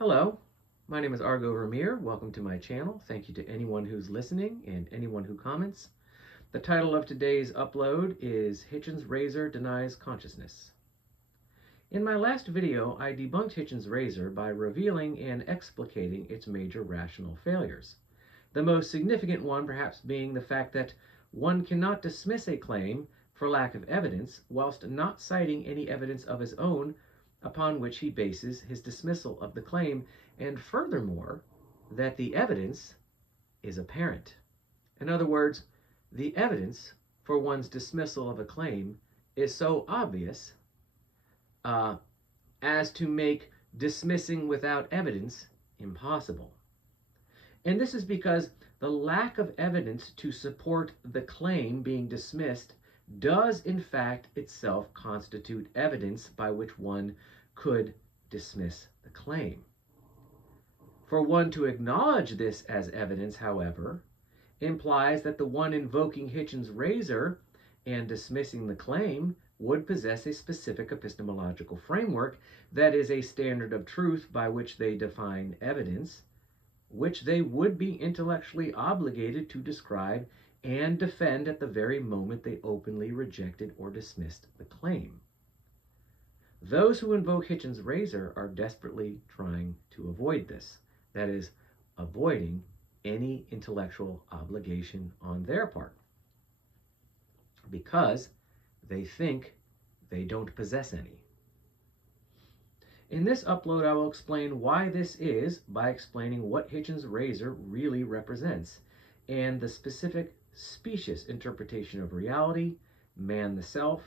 Hello, my name is Argo Vermeer. Welcome to my channel. Thank you to anyone who's listening and anyone who comments. The title of today's upload is Hitchen's Razor Denies Consciousness. In my last video, I debunked Hitchen's razor by revealing and explicating its major rational failures. The most significant one perhaps being the fact that one cannot dismiss a claim for lack of evidence whilst not citing any evidence of his own upon which he bases his dismissal of the claim, and furthermore, that the evidence is apparent. In other words, the evidence for one's dismissal of a claim is so obvious as to make dismissing without evidence impossible. And this is because the lack of evidence to support the claim being dismissed does in fact itself constitute evidence by which one could dismiss the claim. For one to acknowledge this as evidence, however, implies that the one invoking Hitchen's razor and dismissing the claim would possess a specific epistemological framework that is a standard of truth by which they define evidence, which they would be intellectually obligated to describe and defend at the very moment they openly rejected or dismissed the claim. Those who invoke Hitchen's razor are desperately trying to avoid this, that is, avoiding any intellectual obligation on their part, because they think they don't possess any. In this upload, I will explain why this is by explaining what Hitchen's razor really represents and the specific specious interpretation of reality, man the self,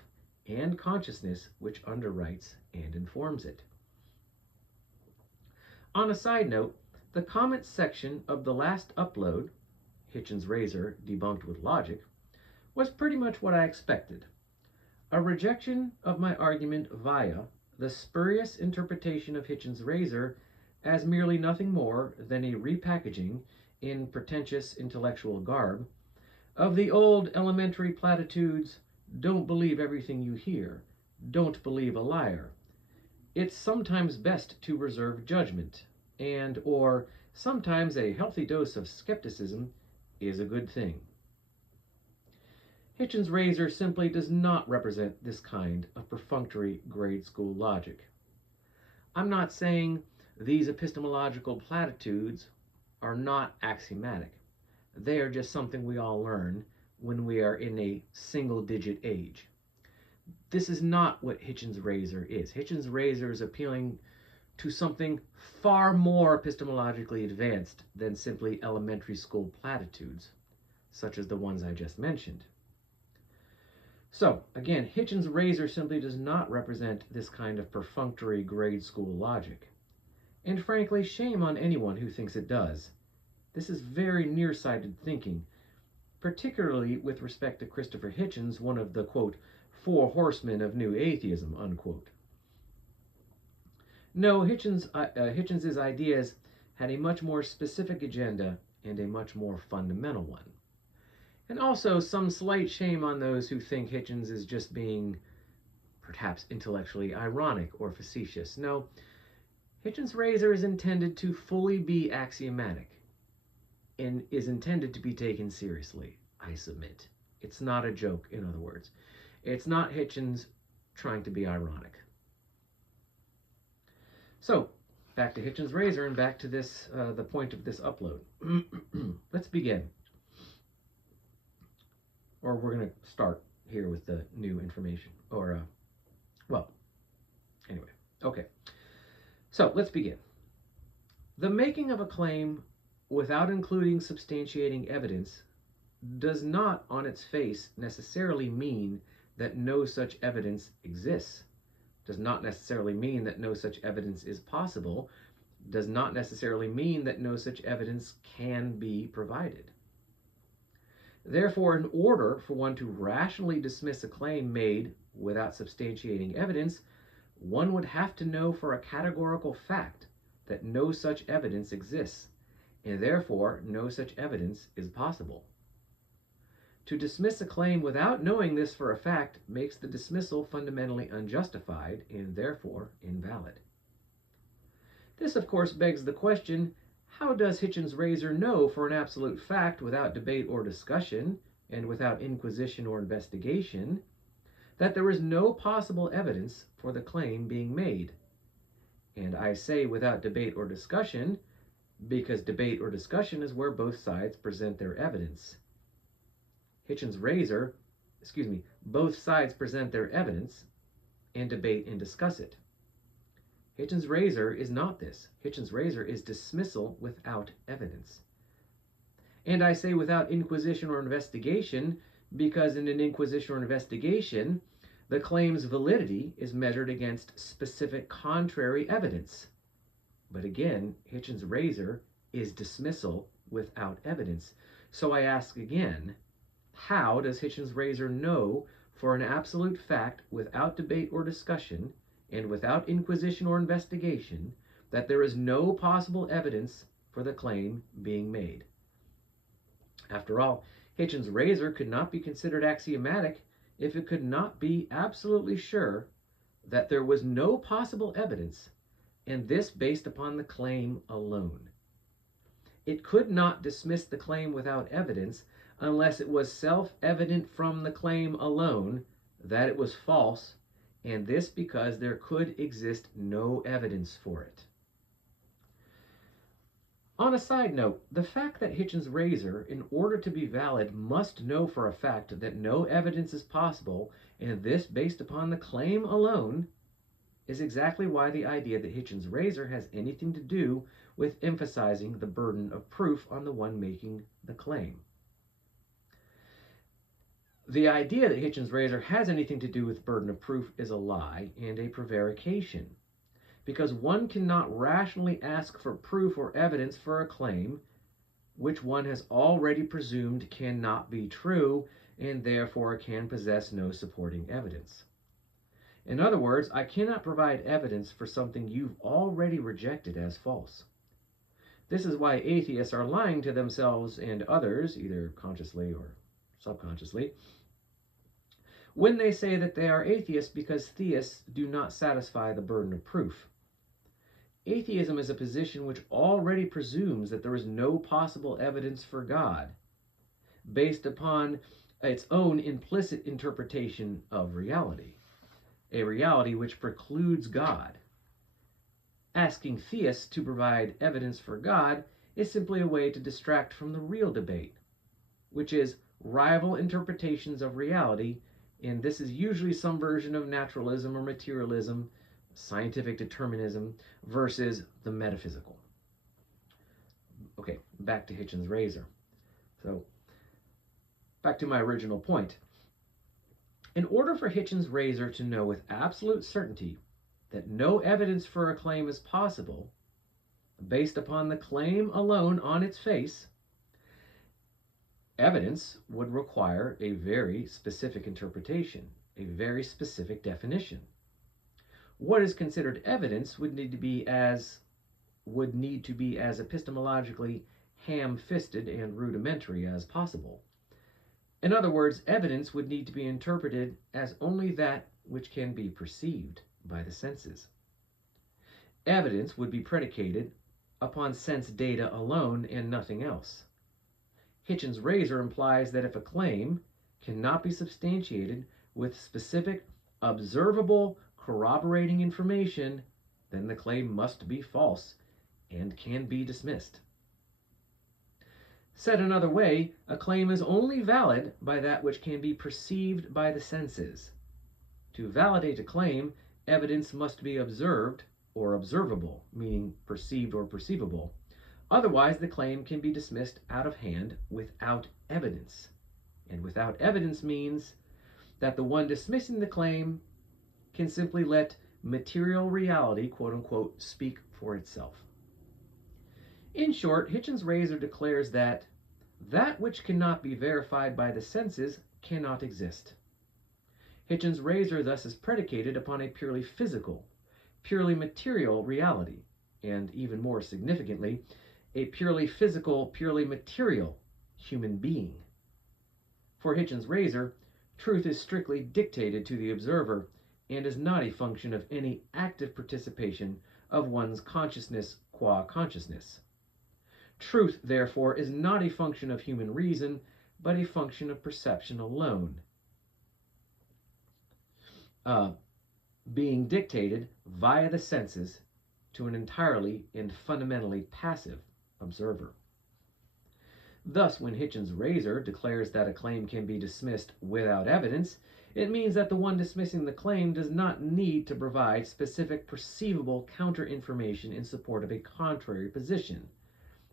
and consciousness which underwrites and informs it. On a side note, the comments section of the last upload, Hitchen's razor debunked with logic, was pretty much what I expected. A rejection of my argument via the spurious interpretation of Hitchen's razor as merely nothing more than a repackaging in pretentious intellectual garb of the old elementary platitudes, "Don't believe everything you hear. Don't believe a liar. It's sometimes best to reserve judgment," or "sometimes a healthy dose of skepticism is a good thing." Hitchen's razor simply does not represent this kind of perfunctory grade school logic. I'm not saying these epistemological platitudes are not axiomatic. They are just something we all learn when we are in a single-digit age. This is not what Hitchen's razor is. Hitchen's razor is appealing to something far more epistemologically advanced than simply elementary school platitudes, such as the ones I just mentioned. So, again, Hitchen's razor simply does not represent this kind of perfunctory grade school logic. And frankly, shame on anyone who thinks it does. This is very nearsighted thinking, particularly with respect to Christopher Hitchens, one of the, quote, four horsemen of new atheism, unquote. No, Hitchens's ideas had a much more specific agenda and a much more fundamental one. And also some slight shame on those who think Hitchens is just being perhaps intellectually ironic or facetious. No, Hitchen's razor is intended to fully be axiomatic and is intended to be taken seriously, I submit. It's not a joke, in other words. It's not Hitchens trying to be ironic. So, back to Hitchen's razor and back to this, the point of this upload. Let's begin. Or we're going to start here with the new information. Anyway. Okay. So, let's begin. The making of a claim without including substantiating evidence does not on its face necessarily mean that no such evidence exists, does not necessarily mean that no such evidence is possible, does not necessarily mean that no such evidence can be provided. Therefore, in order for one to rationally dismiss a claim made without substantiating evidence, one would have to know for a categorical fact that no such evidence exists, and therefore no such evidence is possible. To dismiss a claim without knowing this for a fact makes the dismissal fundamentally unjustified and therefore invalid. This, of course, begs the question, how does Hitchen's razor know for an absolute fact without debate or discussion, and without inquisition or investigation, that there is no possible evidence for the claim being made? And I say without debate or discussion because debate or discussion is where both sides present their evidence. Both sides present their evidence and debate and discuss it. Hitchen's razor is not this. Hitchen's razor is dismissal without evidence. And I say without inquisition or investigation because in an inquisition or investigation, the claim's validity is measured against specific contrary evidence. But again, Hitchen's razor is dismissal without evidence. So I ask again, how does Hitchen's razor know for an absolute fact without debate or discussion and without inquisition or investigation that there is no possible evidence for the claim being made? After all, Hitchen's razor could not be considered axiomatic if it could not be absolutely sure that there was no possible evidence, and this based upon the claim alone. It could not dismiss the claim without evidence unless it was self-evident from the claim alone that it was false, and this because there could exist no evidence for it. On a side note, the fact that Hitchen's razor, in order to be valid, must know for a fact that no evidence is possible, and this based upon the claim alone, is exactly why the idea that Hitchen's razor has anything to do with emphasizing the burden of proof on the one making the claim. The idea that Hitchen's razor has anything to do with burden of proof is a lie and a prevarication, because one cannot rationally ask for proof or evidence for a claim which one has already presumed cannot be true and therefore can possess no supporting evidence. In other words, I cannot provide evidence for something you've already rejected as false. This is why atheists are lying to themselves and others, either consciously or subconsciously, when they say that they are atheists because theists do not satisfy the burden of proof. Atheism is a position which already presumes that there is no possible evidence for God, based upon its own implicit interpretation of reality, a reality which precludes God. Asking theists to provide evidence for God is simply a way to distract from the real debate, which is rival interpretations of reality, and this is usually some version of naturalism or materialism, scientific determinism, versus the metaphysical. Okay, back to Hitchen's razor. So, back to my original point. In order for Hitchen's razor to know with absolute certainty that no evidence for a claim is possible, based upon the claim alone on its face, evidence would require a very specific interpretation, a very specific definition. What is considered evidence would need to be as epistemologically ham-fisted and rudimentary as possible. In other words, evidence would need to be interpreted as only that which can be perceived by the senses. Evidence would be predicated upon sense data alone and nothing else. Hitchen's razor implies that if a claim cannot be substantiated with specific, observable, corroborating information, then the claim must be false and can be dismissed. Said another way, a claim is only valid by that which can be perceived by the senses. To validate a claim, evidence must be observed or observable, meaning perceived or perceivable. Otherwise, the claim can be dismissed out of hand without evidence. And without evidence means that the one dismissing the claim can simply let material reality, quote unquote, speak for itself. In short, Hitchen's razor declares that which cannot be verified by the senses cannot exist. Hitchen's razor thus is predicated upon a purely physical, purely material reality, and even more significantly, a purely physical, purely material human being. For Hitchen's razor, truth is strictly dictated to the observer and is not a function of any active participation of one's consciousness qua consciousness. Truth, therefore, is not a function of human reason, but a function of perception alone, being dictated via the senses to an entirely and fundamentally passive observer. Thus, when Hitchen's razor declares that a claim can be dismissed without evidence, it means that the one dismissing the claim does not need to provide specific perceivable counter-information in support of a contrary position,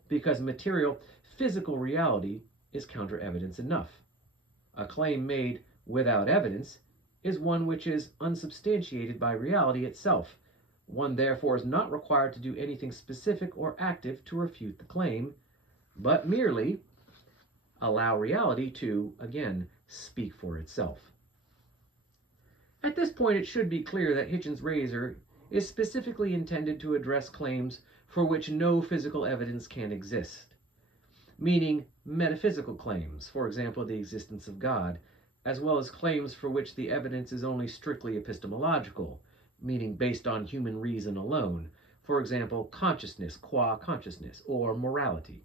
because material, physical reality is counter-evidence enough. A claim made without evidence is one which is unsubstantiated by reality itself. One therefore is not required to do anything specific or active to refute the claim, but merely allow reality to, again, speak for itself. At this point, it should be clear that Hitchen's razor is specifically intended to address claims for which no physical evidence can exist, meaning metaphysical claims, for example, the existence of God, as well as claims for which the evidence is only strictly epistemological, meaning based on human reason alone, for example, consciousness qua consciousness, or morality.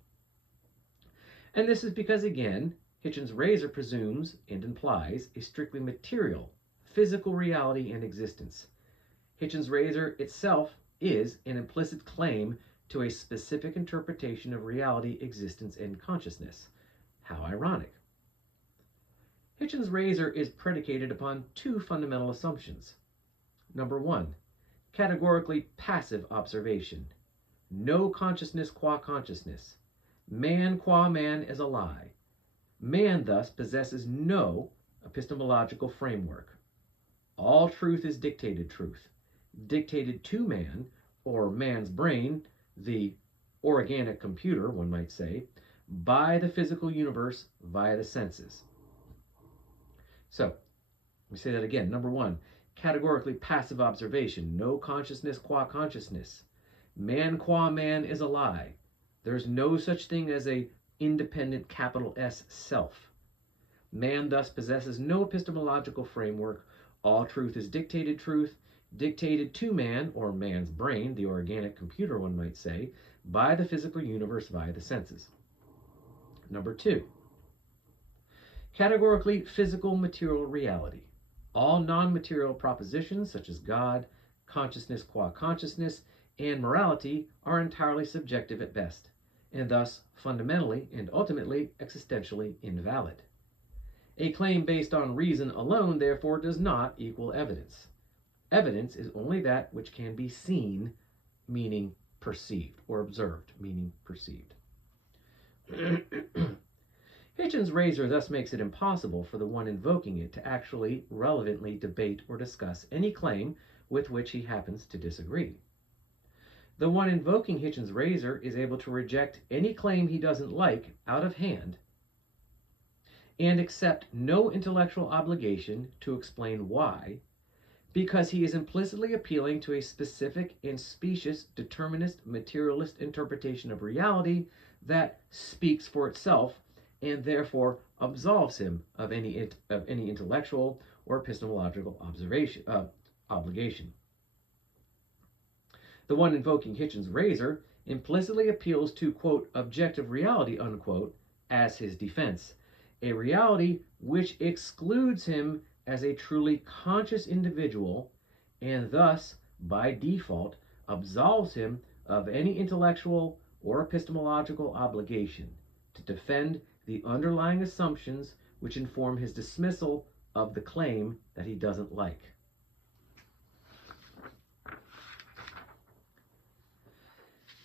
And this is because, again, Hitchen's razor presumes and implies a strictly material, physical reality and existence. Hitchen's razor itself is an implicit claim to a specific interpretation of reality, existence, and consciousness. How ironic. Hitchen's razor is predicated upon two fundamental assumptions. Number one, categorically passive observation. No consciousness qua consciousness. Man qua man is a lie. Man thus possesses no epistemological framework. All truth is dictated truth, dictated to man, or man's brain, the organic computer, one might say, by the physical universe via the senses. So, we say that again. Number one, categorically passive observation. No consciousness qua consciousness. Man qua man is a lie. There's no such thing as a independent capital S self. Man thus possesses no epistemological framework. All truth is dictated truth, dictated to man, or man's brain, the organic computer, one might say, by the physical universe via the senses. Number two, categorically physical material reality. All non-material propositions, such as God, consciousness qua consciousness, and morality, are entirely subjective at best, and thus fundamentally and ultimately existentially invalid. A claim based on reason alone, therefore, does not equal evidence. Evidence is only that which can be seen, meaning perceived, or observed, meaning perceived. Hitchen's razor thus makes it impossible for the one invoking it to actually relevantly debate or discuss any claim with which he happens to disagree. The one invoking Hitchen's razor is able to reject any claim he doesn't like out of hand and accept no intellectual obligation to explain why, because he is implicitly appealing to a specific and specious determinist materialist interpretation of reality that speaks for itself and therefore absolves him of any intellectual or epistemological obligation. The one invoking Hitchen's razor implicitly appeals to, quote, objective reality, unquote, as his defense, a reality which excludes him as a truly conscious individual and thus, by default, absolves him of any intellectual or epistemological obligation to defend the underlying assumptions which inform his dismissal of the claim that he doesn't like.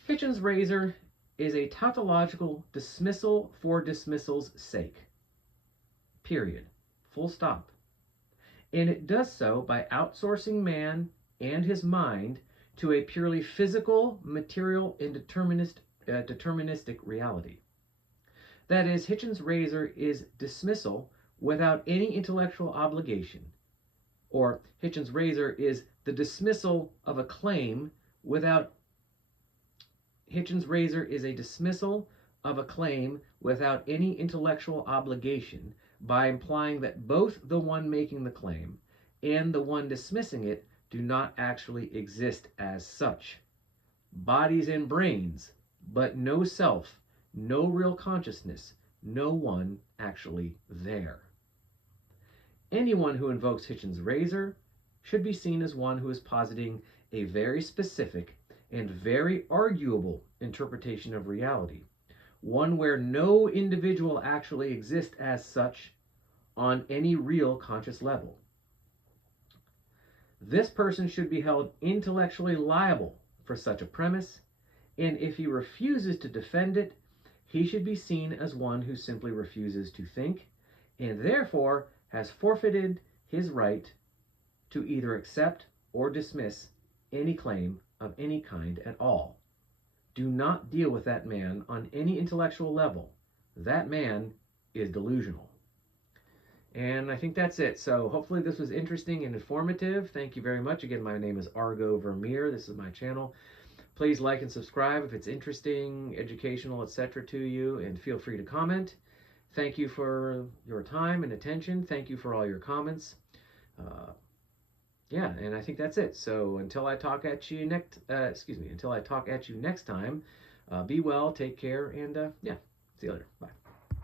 Hitchen's razor is a tautological dismissal for dismissal's sake. Period. Full stop. And it does so by outsourcing man and his mind to a purely physical, material, and deterministic reality. That is, Hitchen's razor is dismissal without any intellectual obligation, or Hitchen's razor is the dismissal of a claim without Hitchen's razor is a dismissal of a claim without any intellectual obligation by implying that both the one making the claim and the one dismissing it do not actually exist as such. bodies and brains, but no self, no real consciousness, no one actually there. Anyone who invokes Hitchen's razor should be seen as one who is positing a very specific and very arguable interpretation of reality, one where no individual actually exists as such on any real conscious level. This person should be held intellectually liable for such a premise, and if he refuses to defend it, he should be seen as one who simply refuses to think, and therefore has forfeited his right to either accept or dismiss any claim of any kind at all. Do not deal with that man on any intellectual level. That man is delusional. And I think that's it. So hopefully this was interesting and informative. Thank you very much. Again, my name is Argo Vermeer. This is my channel. Please like and subscribe if it's interesting, educational, etc. to you, and feel free to comment. Thank you for your time and attention. Thank you for all your comments. Yeah, and I think that's it. So until I talk at you next time, be well, take care, and yeah, see you later. Bye.